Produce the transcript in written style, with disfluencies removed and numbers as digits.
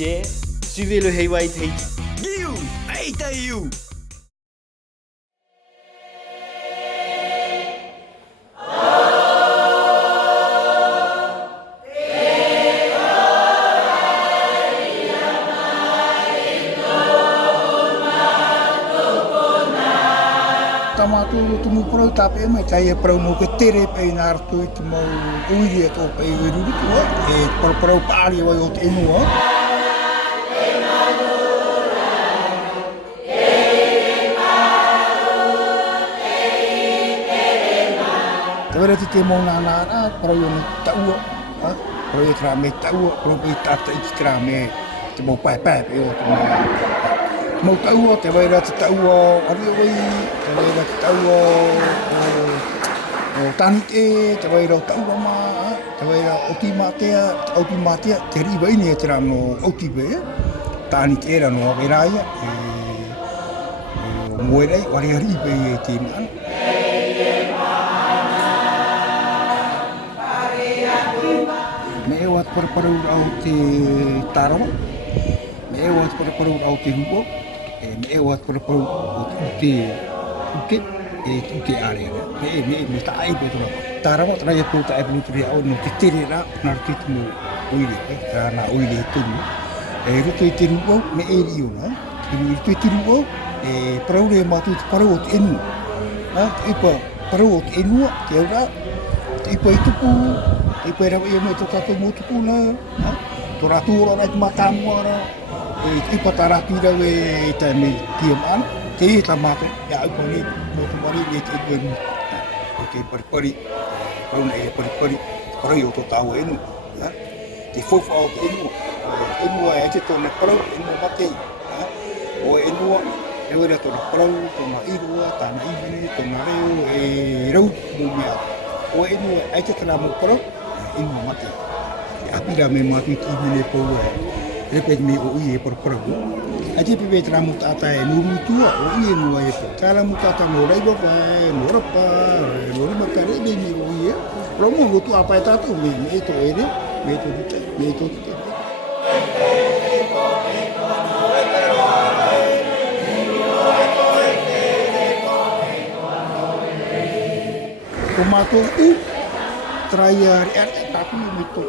share. Suivez le Haywire Take. Giu, Aitayu. Tamatu tumu pro tapi mai tai pro mo ke tere pe na artu tu mo uiri to pe uiri tu e pro pali wa yo te no Tawara te mo na pro yo ni tau pro yo tra me tau pro pe ta te tra me te mo pa pa pe yo te mau tau te vai ra te tau ari oi te vai ra te tau o tante te vai ra tau ma te vai ra oti matea te ri vai ni te ra no oti be tani te ra no veraia moerei wari ri be te man me wat perparu au te taro me wat perparu au te hubo me wat perparu uke are me ta ai be tro tara wa tra yetu ta eblu tri au no titiri ra na titmu uile na uile tu ru tu tiru me eri una ru tu tiru praure ma tu parot enu ipa parot enu te ora ipa itupu ipa ra ye me to ka to mutu na tora tura na matamu ara ipa tara tira we ta me tiam te ta mate ya ipa ni motu mari ni te ben oke perpari rona e perpari para yo to tau enu te fofa o enu ai te to na pro enu mate o enu e ora to na pro to na irua ta na ibini to na reu e rau mo mea o enu ai te na mo pro enu mate apira me matu ki mene po repet me o ie por pro aje pe vetra mo tata e nuru tua o ie no ai po kala mo tata mo rai ba no rapa no ma kare de mi o ie pro mo tu apa eta tu me to ere me to tomato traiar tapi me to